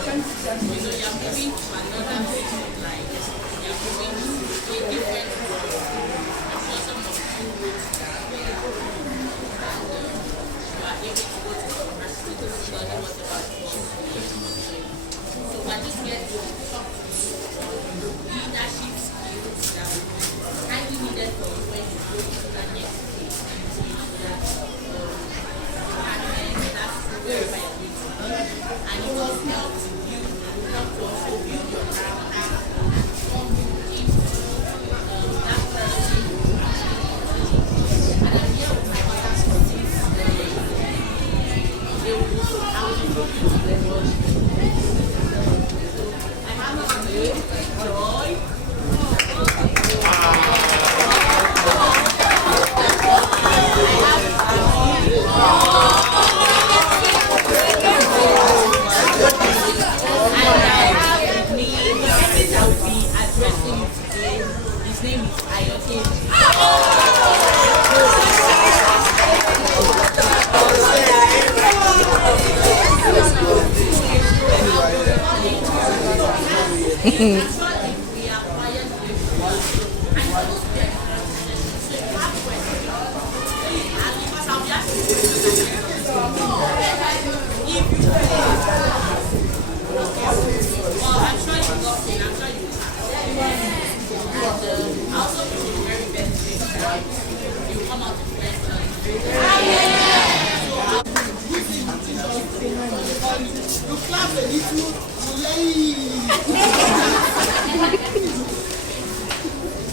you're moving to another phase of life. You're moving to a different world. I'm sure some of you would and you are able to go to university to study whatever course you're doing. So we're just here to talk to you on leadership skills that will be highly needed for you when you go to that next phase, into that department, that's wherever you're going to be. And it will help you, help to also build your character and form you into that person you actually want to be. And I'm here with my other students. They will also, I will introduce you to them all. I have a name, Joy. His name is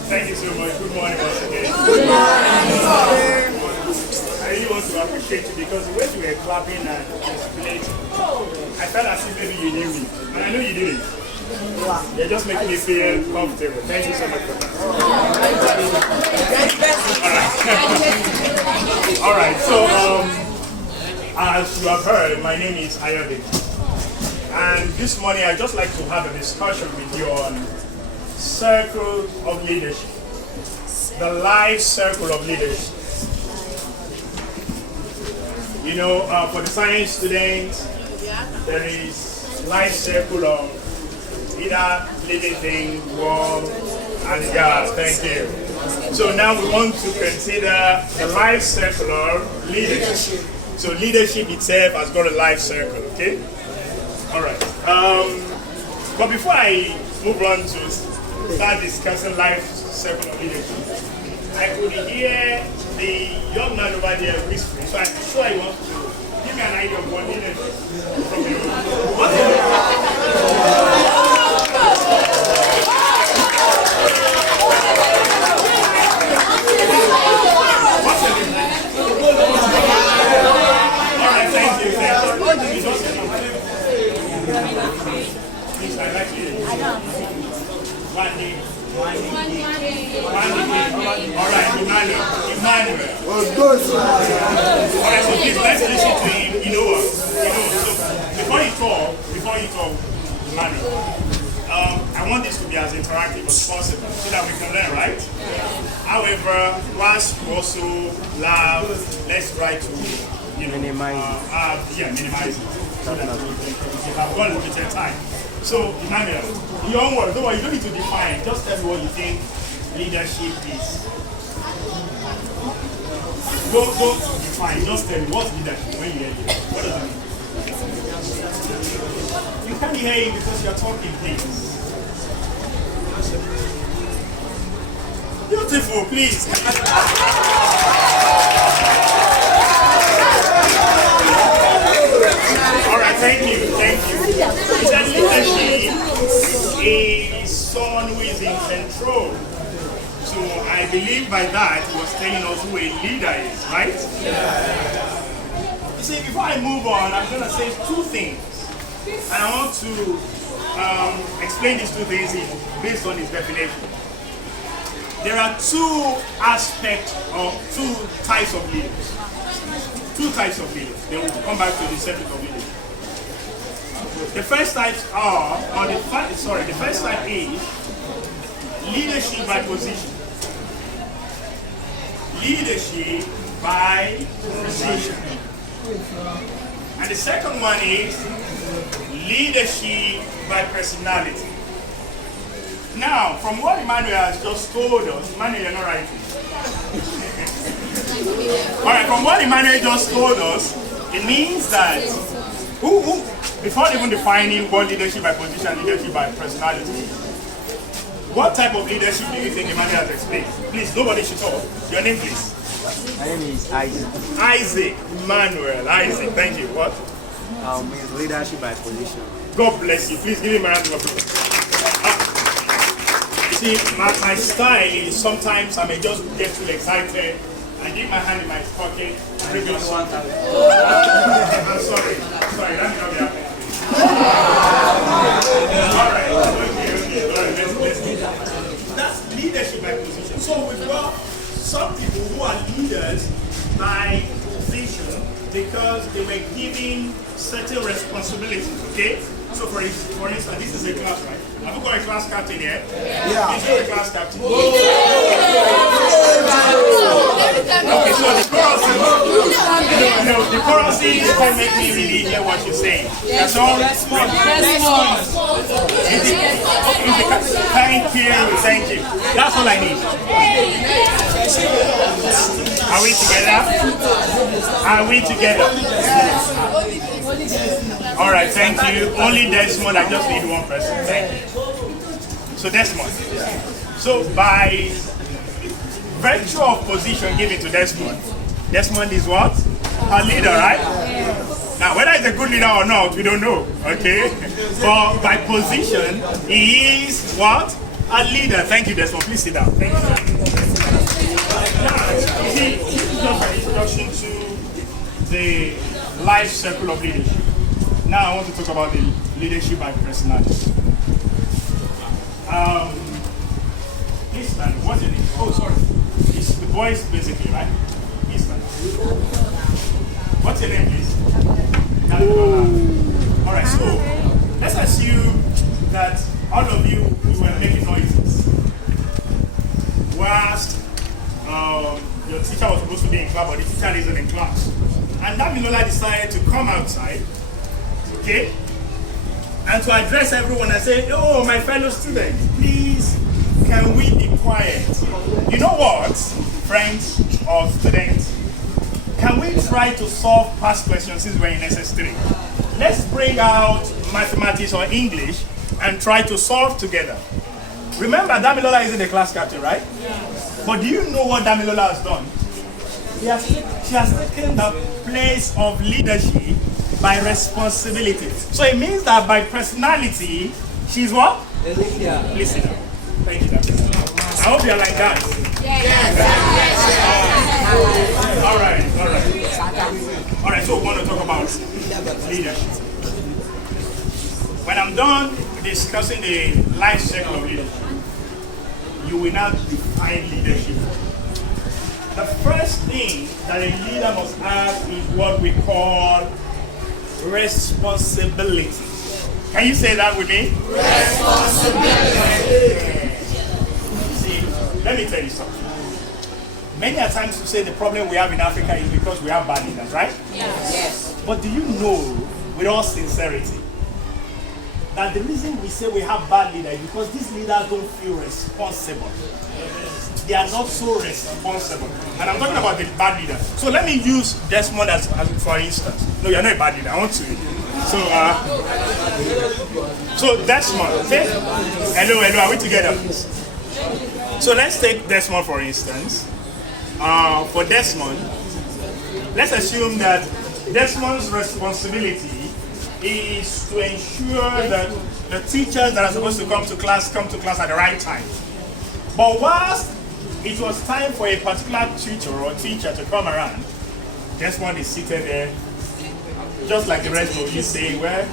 Thank you so much. Good morning once again. Good morning. I really want to appreciate you because the way you were clapping and gesticulating, I felt as if maybe you knew me. And I know you didn't. You're just making me feel comfortable. Thank you so much for that. All right. So, as you have heard, my name is Ayode. And this morning, I'd just like to have a discussion with you on circle of leadership. The life circle of leadership. You know, for the science students, there is life circle of either living thing, warm, and gas. Thank you. So now we want to consider the life circle of leadership. So leadership itself has got a life circle, okay? All right. But before I move on to start discussing life circle of leadership, I could hear the young man over there whispering. So I'm sure he wants to give me an idea of what leadership from you. What is it? What's the name? All right, thank you. Please, I like you. One name. All right, Emmanuel. All right, so please let's listen to him. You know what? So before you talk, Emmanuel, I want this to be as interactive as possible so that we can learn, right? However, whilst we also laugh, let's try to minimize it so that we have one limited time. So, Emmanuel, in your own words, don't worry, you don't need to define. Just tell me what you think leadership is. Don't define. Just tell me what's leadership when you hear it. What does it mean? You can't hear it because you're talking things. Beautiful, please. All right, thank you. Leadership is someone who is in control. So I believe by that he was telling us who a leader is, right? You see, before I move on, I'm going to say two things. And I want to explain these two things based on his definition. There are two aspects of two types of leaders. Two types of leaders. Then we'll come back to the subject of leaders. The first types are, the first type is leadership by position. Leadership by position. And the second one is leadership by personality. Now, from what Emmanuel has just told us, Emmanuel, you're not writing. Alright, from what Emmanuel just told us, it means that before even defining what leadership by position, leadership by personality, what type of leadership do you think Emmanuel has explained? Please, nobody should talk. Your name, please. My name is Isaac. Isaac, Emmanuel, Isaac, thank you. What? It's leadership by position. God bless you. Please give him a round of applause. See, my style is sometimes I may just get too excited and give my hand in my pocket and bring up something. I'm sorry, let me not be happening. Alright, okay, let's do that. That's leadership by position. So we've got some people who are leaders by position because they were given certain responsibilities, okay? So for instance, this is a class, right? Have you got a class captain here? Yeah. Is there a class captain? Okay, so the choruses can make me really hear what you're saying. That's all. Thank you. That's all I need. Are we together? Are we together? All right, thank you. Only Desmond, I just need one person. Thank you. So Desmond. So by virtue of position given to Desmond, Desmond is what? A leader, right? Now, whether he's a good leader or not, we don't know, okay? But by position, he is what? A leader. Thank you, Desmond. Please sit down. Thank you. Now, see, this is just an introduction to the life circle of leadership. Now I want to talk about the leadership by personality. Eastman, what's your name? Oh, sorry. It's the boys basically, right? Eastman. What's your name, please? Alright, so let's assume that all of you were making noises whilst your teacher was supposed to be in class, but the teacher isn't in class. And Damilola decided to come outside, okay, and to address everyone and say, oh, my fellow students, please, can we be quiet? You know what, friends or students? Can we try to solve past questions since we're in SS3? Let's bring out mathematics or English and try to solve together. Remember, Damilola isn't the class captain, right? Yes. But do you know what Damilola has done? She has taken the place of leadership by responsibility. So it means that by personality, she's what? A leader. Listen. Thank you, Dr. I hope you're like that. Yes. All right, so we want to talk about leadership. When I'm done discussing the life cycle of leadership, you will now define leadership. The first thing that a leader must have is what we call responsibility. Can you say that with me? Responsibility. See, let me tell you something. Many a times we say the problem we have in Africa is because we have bad leaders, right? Yes. But do you know, with all sincerity, that the reason we say we have bad leaders is because these leaders don't feel responsible. They are not so responsible. And I'm talking about the bad leader. So let me use Desmond as for instance. No, you're not a bad leader. I want to. So Desmond, okay? Hello, are we together? So let's take Desmond for instance. For Desmond, let's assume that Desmond's responsibility is to ensure that the teachers that are supposed to come to class at the right time. But whilst it was time for a particular tutor or teacher to come around, Desmond is seated there, just like the rest of you say, well,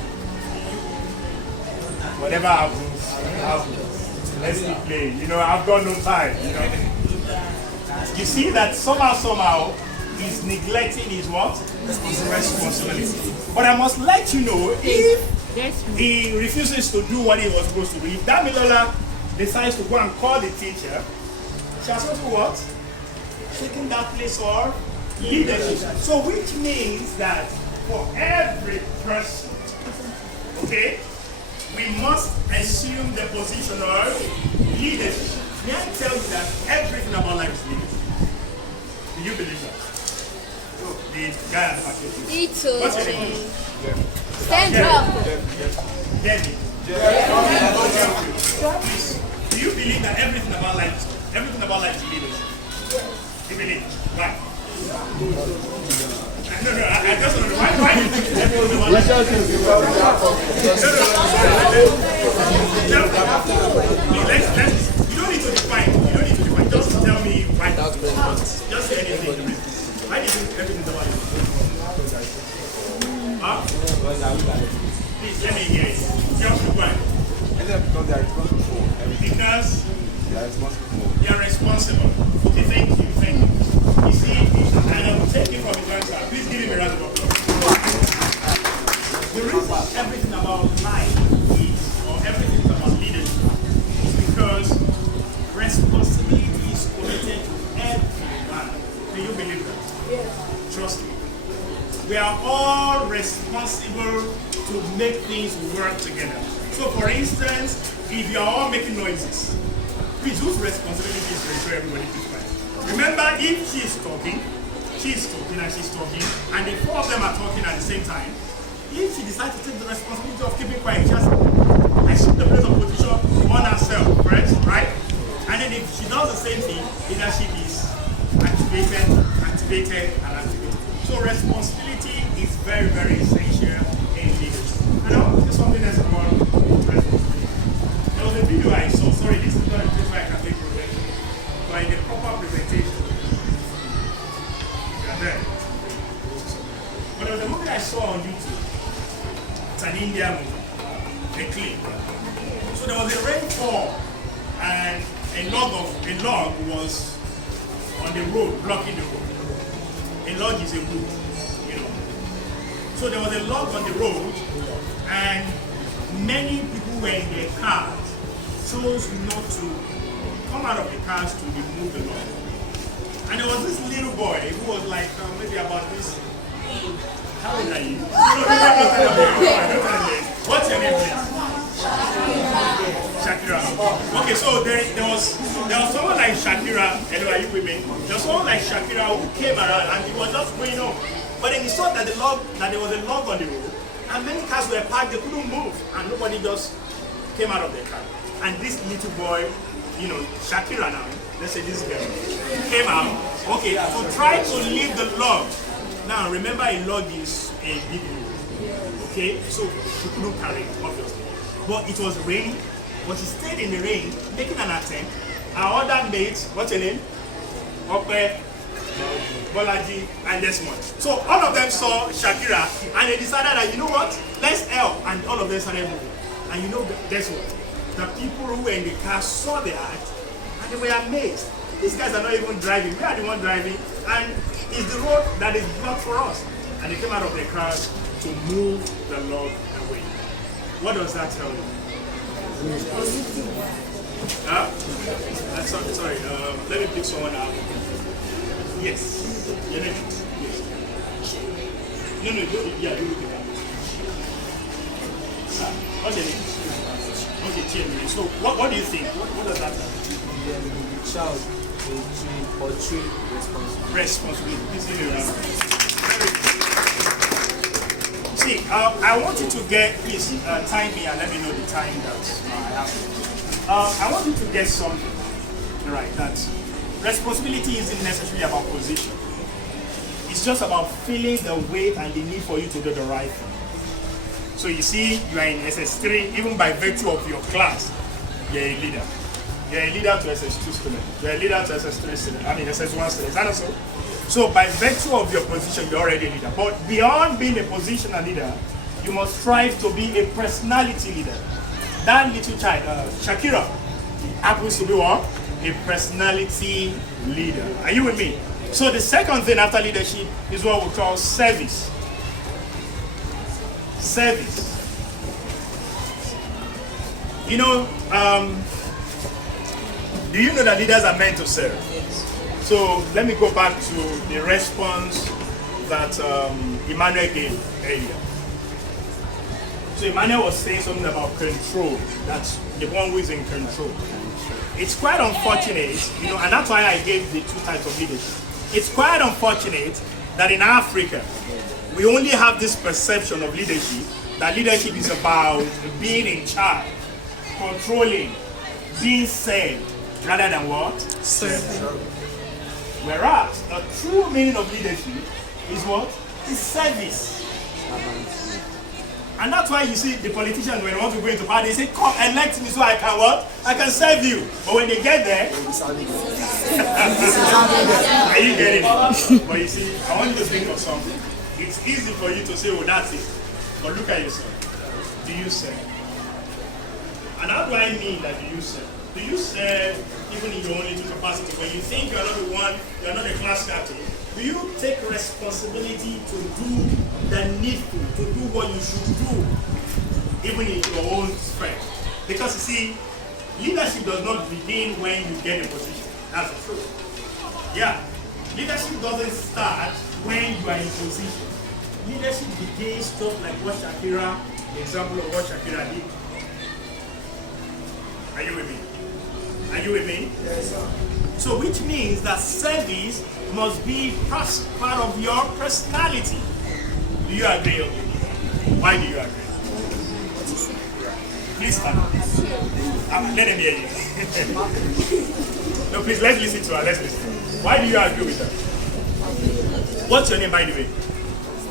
whatever happens, let's keep playing. You know, I've got no time, you know. You see that somehow, he's neglecting his what? His responsibility. But I must let you know, if he refuses to do what he was supposed to do, if Damilola decides to go and call the teacher, she has also what? Taking that place of leadership. So which means that for every person, okay, we must assume the position of leadership. May I tell you that everything about life is leadership? Do you believe that? The guy at the back. What's your name? Stand up. David. Please, do you believe that everything about life is leadership? You believe? Why? No, I just don't know. Why do you think everything about life is leadership? You don't need to define. Just tell me why. Just say anything. Why do you think everything is about leadership? Huh? Please, let me hear it. Just reply. Because they are responsible for everything. Because They are responsible for. you are responsible. Okay, thank you. You see, and I'm taking from his answer. Please give him a round of applause. The reason everything about life is, or everything is about leadership, is because responsibility is committed to everyone. Do you believe that? Yes. Trust me. We are all responsible to make things work together. So, for instance, if you are all making noises, please, whose responsibility is to ensure everybody keeps quiet? Remember, if she's talking, and the four of them are talking at the same time, if she decides to take the responsibility of keeping quiet, she has assumed the place of position on herself, correct? Right? And then if she does the same thing, leadership is activated. So responsibility is very, very essential in leadership. And I want to say something else about responsibility. There was a video I saw, sorry, this is not a place where I can take projection, but in the proper presentation, you are there. But there was a movie I saw on YouTube. It's an Indian movie, a clip. So there was a rainfall, and a log was on the road, blocking the road. A log is a wood, you know. So there was a log on the road, and many people were in their cars, chose not to come out of the cars to remove the log. And there was this little boy who was like maybe about this. How old are you? What's your name, please? Shakira. Okay, so there was someone like Shakira. Hello, are you with me? There was someone like Shakira who came around and he was just going on. But then he saw that there was a log on the road, and many cars were parked. They couldn't move, and nobody just came out of their car. And this little boy, you know, Shakira now, let's say this girl, came out. Okay, to try to leave the log. Now remember, a log is a big road. Okay, so she couldn't carry it, obviously. But it was raining, but she stayed in the rain, making an attempt. Our other mates, what's your name? Ope, Bolaji, and Desmond. So all of them saw Shakira, and they decided that, you know what, let's help. And all of them started moving. And you know, guess what? The people who were in the car saw the act, and they were amazed. These guys are not even driving. We are the one driving, and it's the road that is blocked for us. And they came out of their cars to move the log away. What does that tell you? Sorry. Let me pick someone out. Yes. Your name? Yes. No. You look at that. What's your name? Okay, Chief. So, what do you think? What does that tell you? The child will portray responsibility. Please give me a round. See, I want you to get, please time me and let me know the time that I have. I want you to get something, right, that responsibility isn't necessarily about position. It's just about feeling the weight and the need for you to do the right thing. So you see, you are in SS3, even by virtue of your class, you're a leader. You're a leader to SS2 students. You're a leader to SS3 students. I mean SS1 students. Is that also? So by virtue of your position, you're already a leader. But beyond being a positional leader, you must strive to be a personality leader. That little child, Shakira, happens to be what? A personality leader. Are you with me? So the second thing after leadership is what we call service. Service. You know, do you know that leaders are meant to serve? So let me go back to the response that Emmanuel gave earlier. So Emmanuel was saying something about control. That's the one who is in control. It's quite unfortunate, and that's why I gave the two types of leadership. It's quite unfortunate that in Africa, we only have this perception of leadership, that leadership is about being in charge, controlling, being served, rather than what? Serving. Whereas, the true meaning of leadership is what? Is service. And that's why you see the politicians, when they want to go into power, they say, come elect me so I can what? I can serve you. But when they get there, are you getting it? But you see, I want you to think of something. It's easy for you to say, oh, that's it. But look at yourself. Do you serve? And how do I mean that do you serve? Do you serve even in your own little capacity? When you think you're not the one, you're not a class captain, do you take responsibility to do the needful, to do what you should do, even in your own strength? Because you see, leadership does not begin when you get a position. That's the truth. Yeah. Leadership doesn't start when you are in position. Leadership begins just like what Shakira, the example of what Shakira did. Are you with me? Are you with me? Yes, sir. So which means that service must be part of your personality. Do you agree or not? Why do you agree? Please stand up. Let them hear you. No, please, let's listen to her. Let's listen. Why do you agree with her? What's your name, by the way?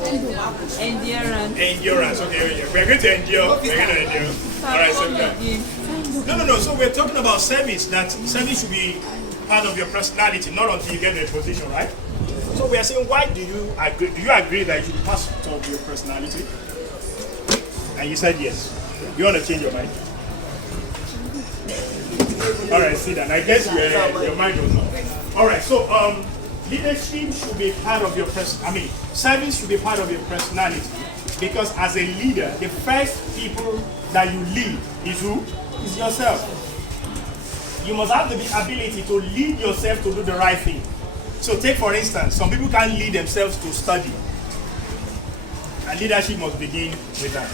Endurance. Endurance. Okay, we're going to endure. We're going to endure. All right, so no. So we're talking about service. That service should be part of your personality, not until you get a position, right? So we are saying, why do you agree? Do you agree that it should be part of your personality? And you said yes. You want to change your mind? All right, see that. I guess your mind was not. All right, so leadership should be part of your service should be part of your personality, because as a leader, the first people that you lead is who? Is yourself. You must have the ability to lead yourself to do the right thing. So take for instance, some people can't lead themselves to study. And leadership must begin with that.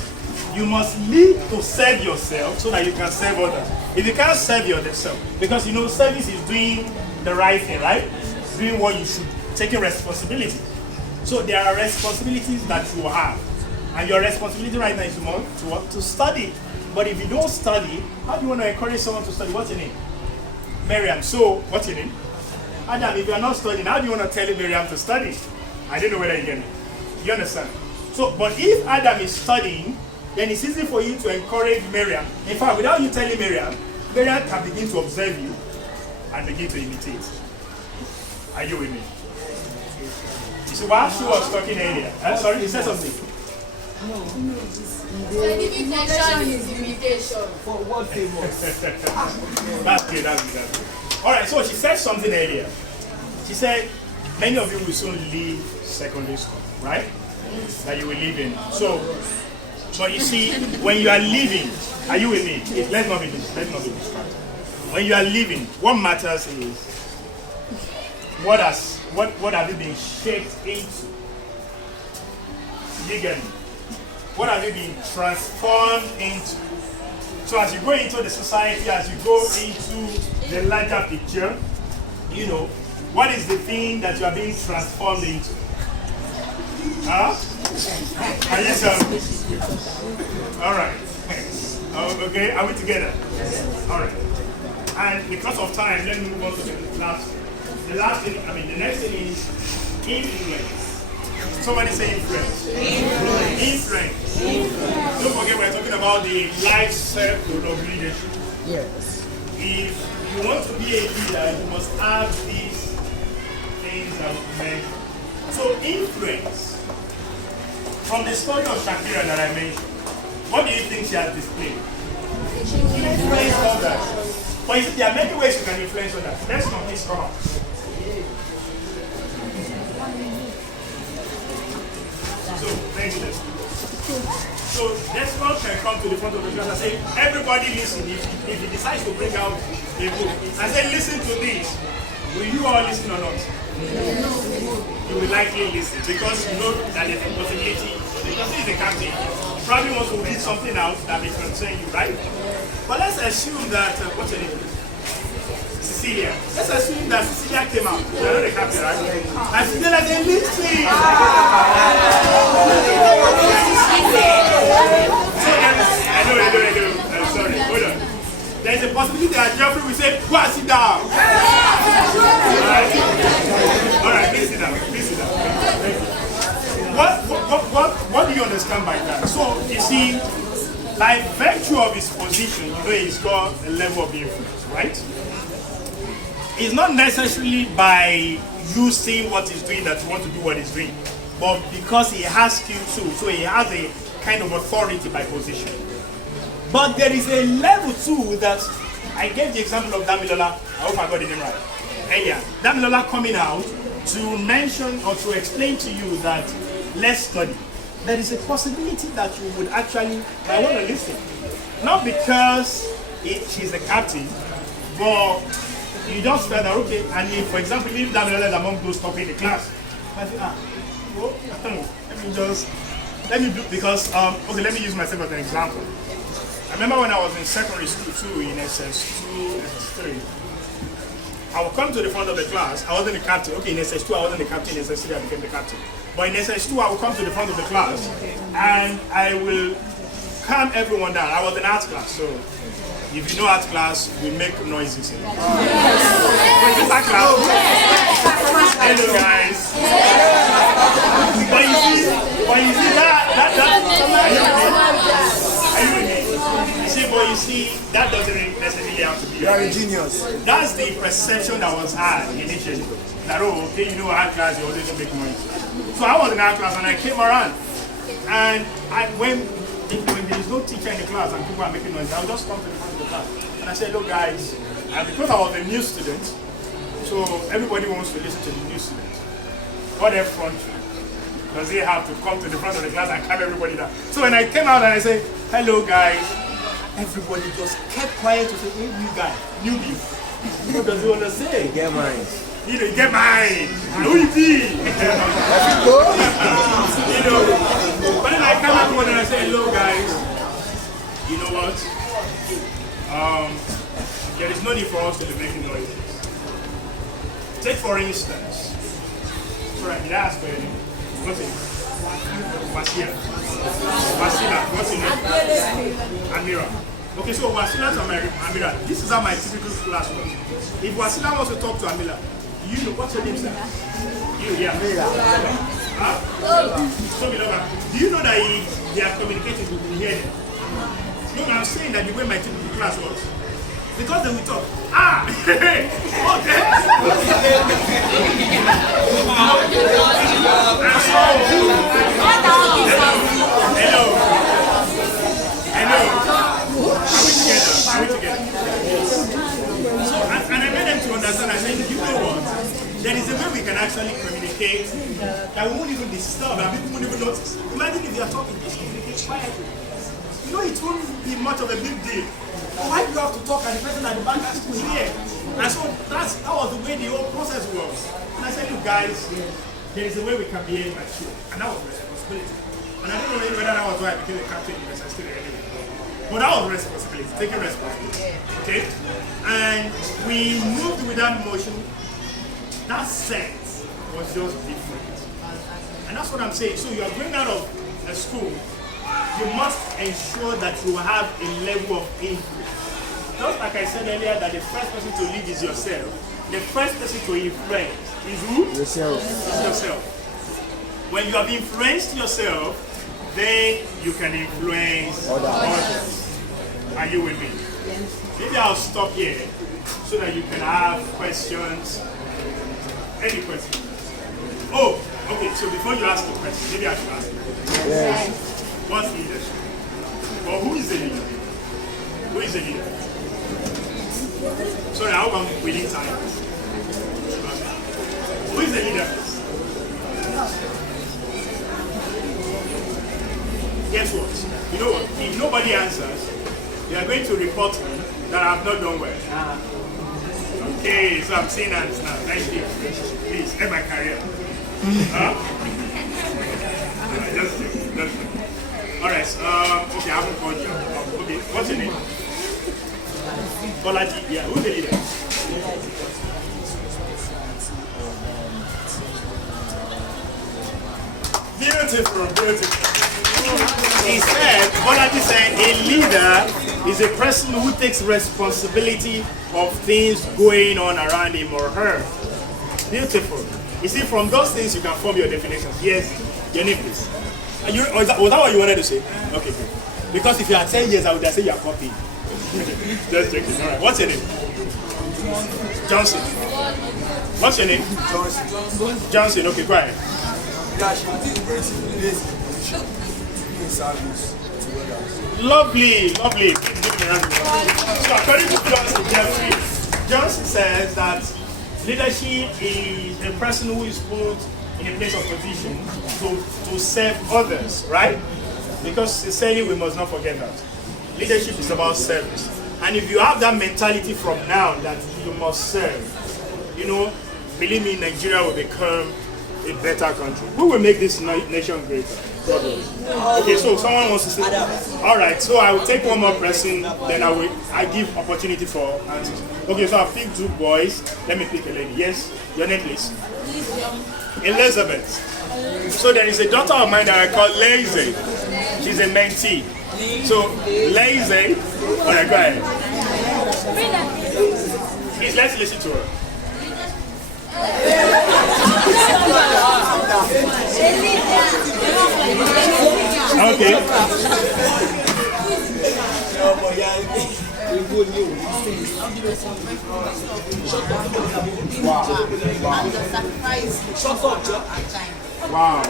You must lead to serve yourself so that you can serve others. If you can't serve yourself, because service is doing the right thing, right? Doing what you should, taking responsibility. So there are responsibilities that you have. And your responsibility right now is to study. But if you don't study, how do you want to encourage someone to study? What's your name? Miriam. So, what's your name? Adam, if you are not studying, how do you want to tell Miriam to study? I don't know whether you get it. You understand? So, but if Adam is studying, then it's easy for you to encourage Miriam. In fact, without you telling Miriam can begin to observe you and begin to imitate. Are you with me? You see, while she was talking earlier, sorry, you said something? No. Imitation is imitation. For what famous? That's good. All right, so she said something earlier. She said, many of you will soon leave secondary school, right? That you will leave in. So, but you see, when you are leaving, are you with me? Let's not be distracted. When you are leaving, what matters is what have you been shaped into? You get me? What have you been transformed into? So as you go into the society, as you go into the larger picture, what is the thing that you are being transformed into? Huh? Are you sure? All right. Okay, are we together? All right. And because of time, let me move on to the last thing. The next thing is influence. Somebody say influence. Influence. Don't forget we're talking about the life circle of leadership. Yes. If you want to be a leader, you must have these things that we mentioned. So influence. From the story of Shakira that I mentioned, what do you think she has displayed? Influence others. But you see, there are many ways you can influence others. Let's not miss out. So, so Desmond can come to the front of the class and say, everybody listen. If he decides to bring out a book, I say, listen to this. will you all listen or not? You will likely listen because you know that there's a possibility, because he's a captain, he probably wants to read something out that may concern you, right? But let's assume that, what's your name? Cecilia. Let's assume that Cecilia came out. You're not a captain, right? And Cecilia said, listen! I know. I'm sorry, hold on. There's a possibility that Jeffrey will say, go and sit down. Alright, please sit down. What do you understand by that? So, you see, by virtue of his position, you know he's got a level of influence, right? It's not necessarily by you seeing what he's doing that you want to do what he's doing, but because he has skill too, so he has a kind of authority by position. But there is a level too that I gave the example of Damilola. I hope I got the name right earlier. Damilola coming out to mention or to explain to you that let's study. There is a possibility that you would actually I want to listen, not because she's a captain, but you just felt that okay. And if, for example, if Damilola is among those topping the class, I think well, I don't know. Let me do because okay. Let me use myself as an example. I remember when I was in secondary school too, in SS2, SS3, I would come to the front of the class. I wasn't the captain. Okay, in SS2 I wasn't the captain, in SS3 I became the captain. But in SS2 I would come to the front of the class and I will calm everyone down. I was in art class, so if you know art class, we make noises. Wait, is art class? Hello guys. But you see that are you with me? You see, that doesn't necessarily have to be. You are a genius. That's the perception that was had initially. That, oh, okay, you know, art class, you always make noise. So I was in art class and I came around. And when there is no teacher in the class and people are making noise, I would just come to the front of the class. And I said, look, guys, and because I was a new student, so everybody wants to listen to the new student. What effort does he have to come to the front of the class and calm everybody down? So when I came out and I said, hello, guys, everybody just kept quiet to say, hey, you guys, newbie. What does he want to say? Get mine. You know, get mine. Who you be? You know, but then I come out and I say, hello, guys. You know what? There is no need for us to be making noises. Take for instance, sorry, did I ask for your name? What's it? Wasila. What's your name? Amira. Okay, so Wasila to Amira. This is how my typical class works. If Wasila wants to talk to Amira, you know what's your name, sir? You, yeah. Huh? So, do you know that they are communicating with me here? No, I'm saying that the way my typical class works. Because they will talk. Ah! Okay! Hello. Are we together? So, and I made them to understand. I said, you know what? There is a way we can actually communicate that we won't even disturb and people won't even notice. Imagine if you are talking, just communicate quietly. You know, it won't be much of a big deal. Why do you have to talk and the person at the back has to hear? And so that was the way the whole process was. And I said, look guys, there is a way we can behave mature. And that was responsibility. And I don't know whether that was why I became a captain in the university anyway. But that was responsibility, taking responsibility. Okay? And we moved with that motion. That sense was just different. And that's what I'm saying. So you are going out of a school, you must ensure that you have a level of influence. Just like I said earlier that the first person to lead is yourself, the first person to influence is who? Yourself. Is yourself. When you have influenced yourself, then you can influence others. And you will be. Maybe I'll stop here so that you can have questions. Any questions? Oh, okay, so before you ask the question, maybe I should ask you. Yes. What's leadership? Or who is the leader? Who is the leader? Sorry, I hope I'm within time. Who is the leader? Guess what? You know what? If nobody answers, they are going to report me that I have not done well. Okay, so I'm seeing hands now. Thank you. Please, end my career. Huh? Just joking. Alright, okay, I haven't called you. Okay, what's your name? Bolaji, yeah, who's the leader? Beautiful. He said, Bolaji said, a leader is a person who takes responsibility of things going on around him or her. Beautiful. You see, from those things you can form your definitions. Yes, your name please. Was that what you wanted to say? Okay, good. Because if you are 10 years, I would have said you are copying. Just checking. All right. What's your name? Johnson. What's your name? Johnson. Okay, go ahead. Lovely. So according to Johnson says that leadership is a person who is put in a place of position to serve others, right? Because sincerely, we must not forget that. Leadership is about service. And if you have that mentality from now that you must serve, believe me, Nigeria will become a better country. Who will make this nation greater? Okay, so someone wants to say, all right, so I will take one more person, then I give opportunity for answers. Okay, so I'll pick 2 boys. Let me pick a lady. Yes, your name please. Elizabeth. So there is a daughter of mine that I call Lazy. She's a mentee. So Lazy, all right, go ahead. Please, let's listen to her. Okay. Wow.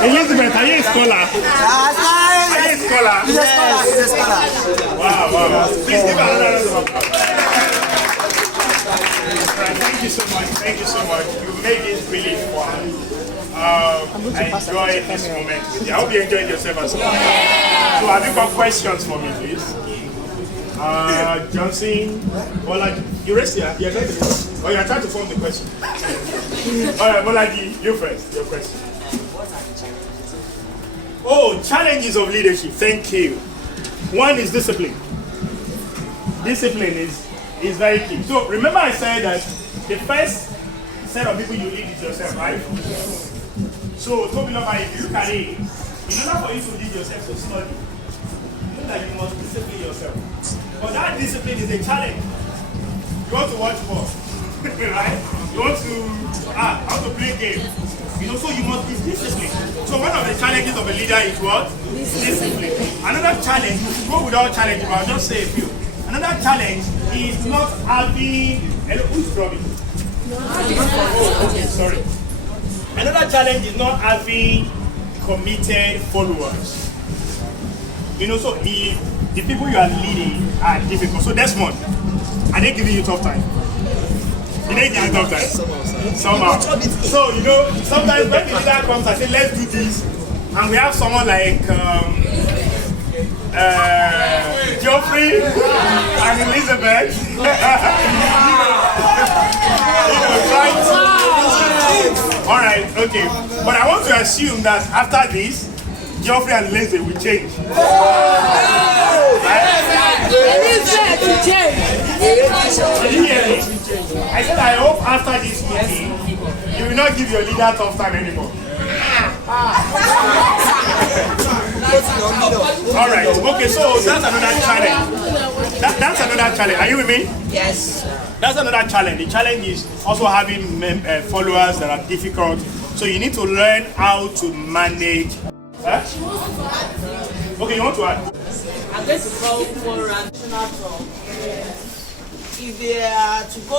Elizabeth, are you a scholar? Are you a scholar? He's a scholar. Wow. Please give another round of applause. Thank you so much. You made it really fun. I enjoyed this moment with you. I hope you enjoyed yourself as well. So have you got questions for me, please? Johnson, Bolaji, you raised your hand? You're trying to form the question. Alright, Bolaji, you first. Your question. Oh, challenges of leadership. Thank you. One is discipline. Discipline is very key. So remember I said that the first set of people you lead is yourself, right? So if you look at it, in order for you to lead yourself to study, you know that you must discipline yourself. But that discipline is a challenge. You want to watch ball, right? You want to play games. So you must be disciplined. So one of the challenges of a leader is what? Discipline. Another challenge, go without challenge, but I'll just say a few. Another challenge is not having... Hello, who's drumming? Okay, sorry. Another challenge is not having committed followers. So if the people you are leading are difficult. So Desmond, are they giving you tough time? Did they give you tough time? Somehow. So, sometimes when the leader comes and says, let's do this, and we have someone like Geoffrey and Elizabeth, all right, okay. But I want to assume that after this, Geoffrey and Elizabeth will change. I said, I hope after this meeting, you will not give your leader tough time anymore. All right. Okay. So that's another challenge. That's another challenge. Are you with me? Yes. That's another challenge. The challenge is also having followers that are difficult. So you need to learn how to manage. Huh? Okay. You want to add? I'm going to call for a national talk. If they are to go